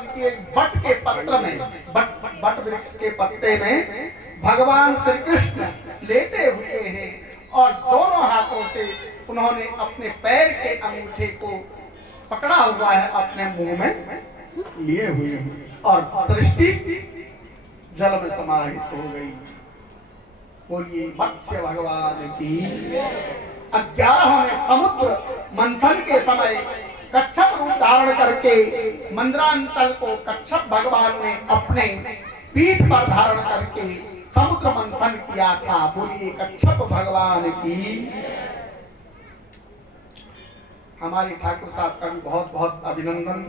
पति के एक बट के पत्र में, बट वृक्ष के पत्ते में भगवान श्री कृष्ण लेटे हुए हैं और दोनों हाथों से उन्होंने अपने पैर के अंगूठे को पकड़ा हुआ है, अपने मुंह में लिए हुए हैं और सृष्टि जल में समाहित हो गई। बोलिए मत्स्य भगवान की। 11वें समुद्र मंथन के समय कच्छप रूप धारण करके मंद्रांचल को कच्छप भगवान ने अपने पीठ पर धारण करके समुद्र मंथन किया था। बोलिए कच्छप भगवान की। हमारे ठाकुर साहब का भी बहुत बहुत अभिनंदन।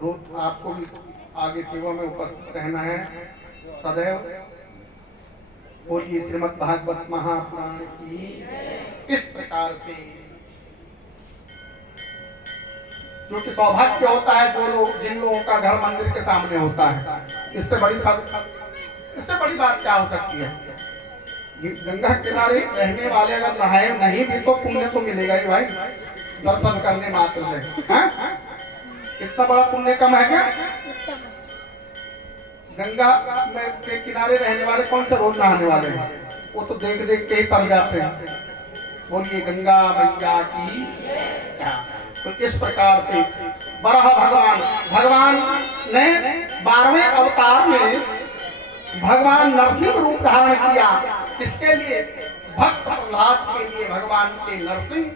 रोज आपको भी आगे सेवा में उपस्थित रहना है सदैव। बोलिए श्रीमद् भागवत महापुराण की। इस प्रकार से जो कि सौभाग्य होता है जो लोग जिन लोगों का घर मंदिर के सामने होता है, इससे बड़ी बात क्या हो सकती है। गंगा किनारे रहने वाले अगर नहाए नहीं भी तो पुण्य तो मिलेगा ही भाई, दर्शन करने मात्र से। इतना बड़ा पुण्य कम है क्या। गंगा में के किनारे रहने वाले कौन से रोज नहाने वाले हैं, वो तो देख देख के ही तर जाते हैं। बोलिए गंगा मैया की। तो इस प्रकार से बराह भगवान ने 12वें अवतार में भगवान नरसिंह रूप धारण किया। किसके लिए। भक्त प्रहलाद के लिए भगवान के नरसिंह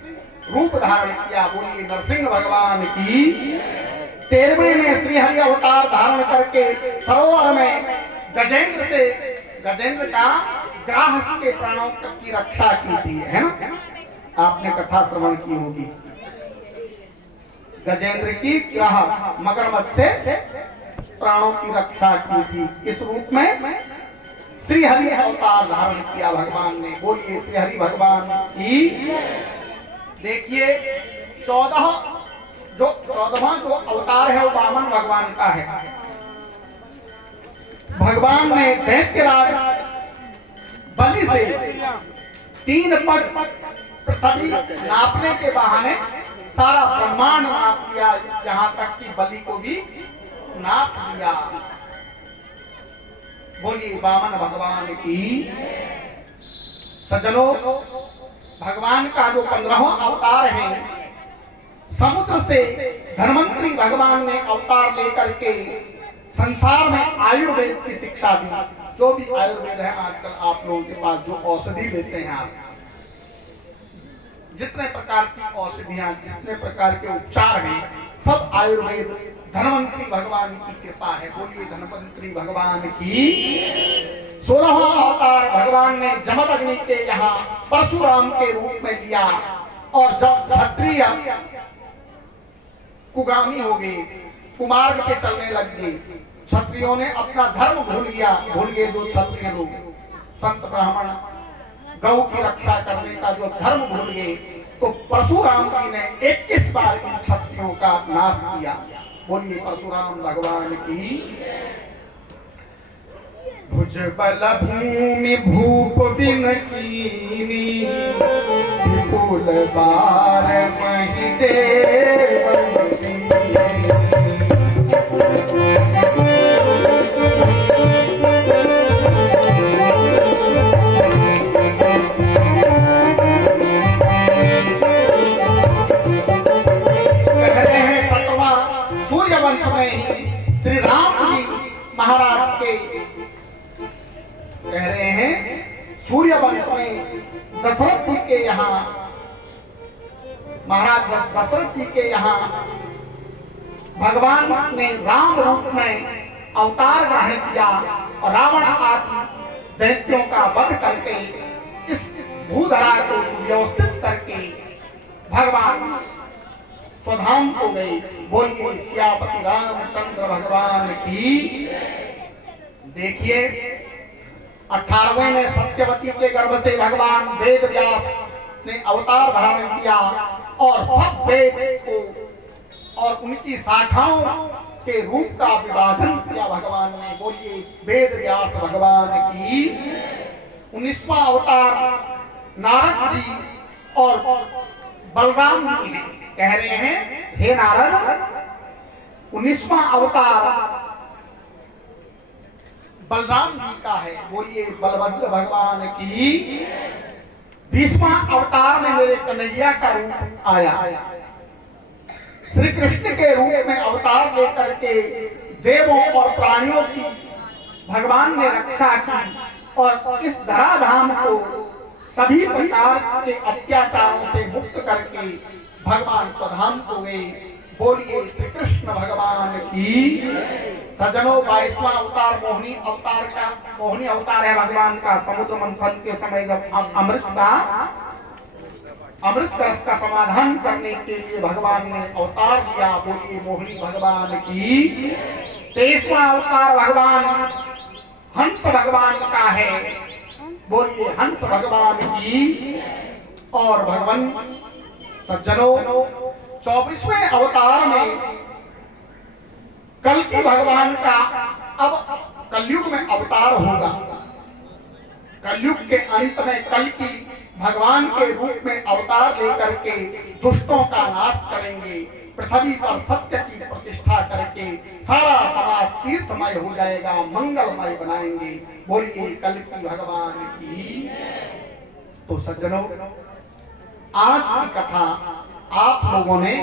रूप धारण किया। बोलिए नरसिंह भगवान की। 13वें में श्री हरि अवतार धारण करके सरोवर में गजेंद्र का ग्राह के प्राणों की रक्षा की थी, है ना। आपने कथा श्रवण की होगी। गजेंद्र की ग्राह मगरमच्छ से प्राणों की रक्षा की थी। इस रूप में श्री हरि अवतार धारण किया भगवान ने। बोलिए श्री हरि भगवान की। देखिए 14वां जो अवतार है वो वामन भगवान का है। भगवान ने दैत्यराज बलि से 3 पग पृथ्वी नापने के बहाने सारा ब्रह्मांड नाप दिया, यहाँ तक कि बलि को भी नाप दिया। बोलिए वामन भगवान की। सज्जनों, भगवान का जो 15वां अवतार है, समुद्र से धन्वंतरी भगवान ने अवतार लेकर के संसार में आयुर्वेद की शिक्षा दी। जो भी आयुर्वेद है आजकल आप लोगों के पास जो औषधि लेते हैं, आप जितने प्रकार की औषधियां, जितने प्रकार के उपचार हैं, सब आयुर्वेद धन्वंतरी भगवान की कृपा है। बोलिए धन्वंतरी भगवान की। 16वां अवतार भगवान ने जमदग्नि के यहाँ परशुराम के रूप में लिया। और जब क्षत्रिय कुगामी हो गए, कुमार्ग पे चलने लग गए, क्षत्रियों ने अपना धर्म भूल गए। जो क्षत्रिय लोग संत ब्राह्मण गौ की रक्षा करने का जो धर्म भूल गए, तो परशुराम जी ने 21 बार इन क्षत्रियों का नाश किया। बोलिए परशुराम भगवान की। भुजबल भूमि भूप बिन कीनी, विपुल बार महि देव। श्री राम जी महाराज के कह रहे हैं, सूर्य वंश में दशरथ जी के यहाँ, महाराज दशरथ जी के यहाँ भगवान ने राम रूप में अवतार ग्रहण किया और रावण आदि दैत्यों का वध करके इस भूधरा को व्यवस्थित करके भगवान स्वधाम को गए। बोलिए सियापति रामचंद्र भगवान की। देखिए 18वें में सत्यवती के गर्भ से भगवान वेद व्यास ने अवतार धारण किया और सब वेद को और उनकी शाखाओं के रूप का विभाजन किया भगवान ने। बोलिए वेद व्यास भगवान की। 19वां अवतार नारद जी और बलराम जी ने कह रहे हैं, हे नारद 19वां अवतार बलराम जी का है। बोलिए बलभद्र भगवान की। 20वां अवतार में मेरे कन्हैया का रूप आया। श्री कृष्ण के रूप में अवतार लेकर के देवों और प्राणियों की भगवान ने रक्षा की और इस धराधाम को सभी प्रकार के अत्याचारों से मुक्त करके भगवान स्वधाम को गए। बोलिए श्री कृष्ण भगवान की। सज्जनों 22वां अवतार मोहिनी अवतार का मोहिनी अवतार है भगवान का। समुद्र मंथन के समय जब अमृत रस का समाधान करने के लिए भगवान ने अवतार लिया। बोलिए मोहिनी भगवान की। 23वां अवतार भगवान हंस भगवान का है। बोलिए हंस भगवान की। और भगवान सज्जनों 24वें अवतार में कल्कि भगवान का अब कलयुग में अवतार होगा। कलयुग के अंत में कल्कि भगवान के रूप में अवतार लेकर के दुष्टों का नाश करेंगे। पृथ्वी पर सत्य की प्रतिष्ठा करके सारा समाज तीर्थमय हो जाएगा, मंगलमय बनाएंगे। बोलिए कल्कि भगवान की। तो सज्जनों आज की कथा आप लोगों ने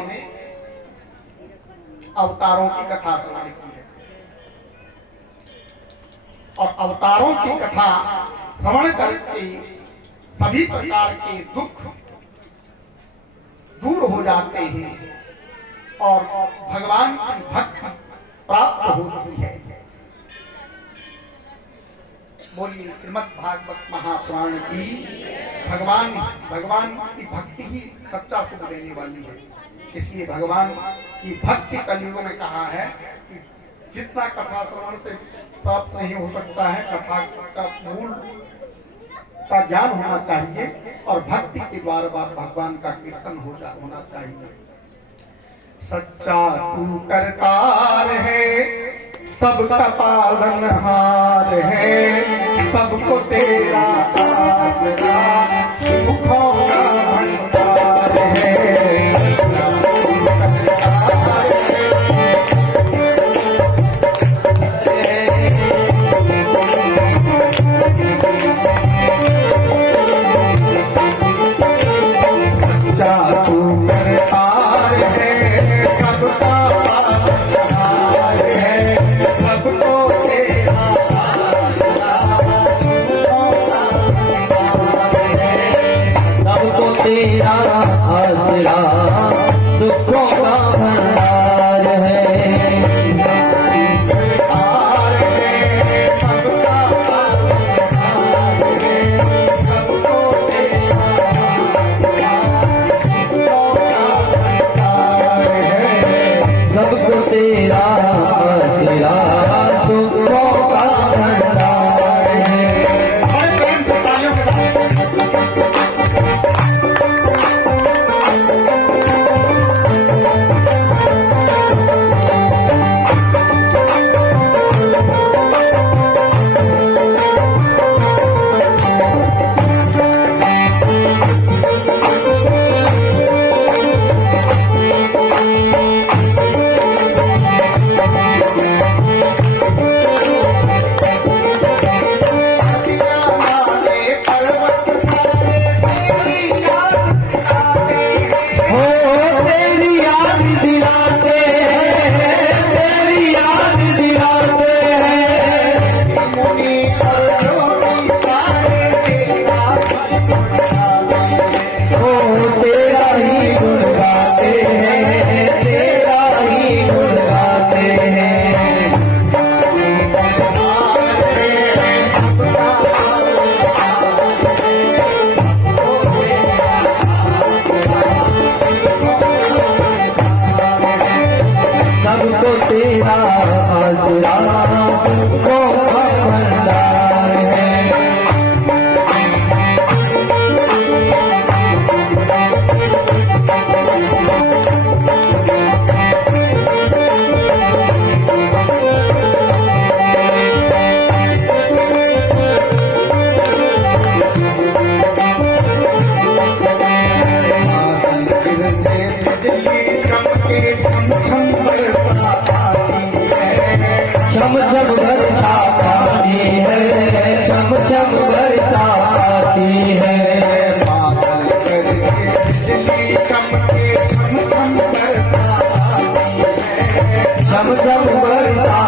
अवतारों की कथा सुनी है और अवतारों की कथा श्रवण करके सभी प्रकार के दुख दूर हो जाते हैं और भगवान की भक्ति प्राप्त होती है। बोलिए श्रीमद् भागवत महापुराण की। भगवान की भक्ति ही सच्चा सुख देने वाली है। इसलिए भगवान की भक्ति कलयुग में कहा है कि जितना कथा श्रवण से प्राप्त नहीं हो सकता है, कथा का मूल का ज्ञान होना चाहिए और भक्ति के द्वारा भगवान का कीर्तन होना चाहिए। सच्चा तू करतार है, सबका पालनहार है, सबको तेरा आसरा, सुखों का भंडार है। सच्चा तू करतार है, सबका पालनहार है, सबको तेरा तेरा आसरा, सुखों का भंडार है। सबको तेरा आसरा, सुखों का भंडार है। सबको तेरा आसरा, सुखों का भंडार है। चमके छम छम बरसा छम छम बरसाती है, छम छम बरसाती है। बादल करके बिजली चमके छम छम बरसाती है। छम छम बरसाती